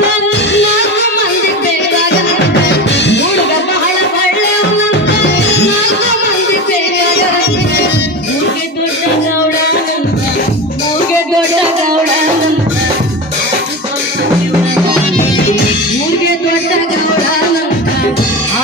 Yeah.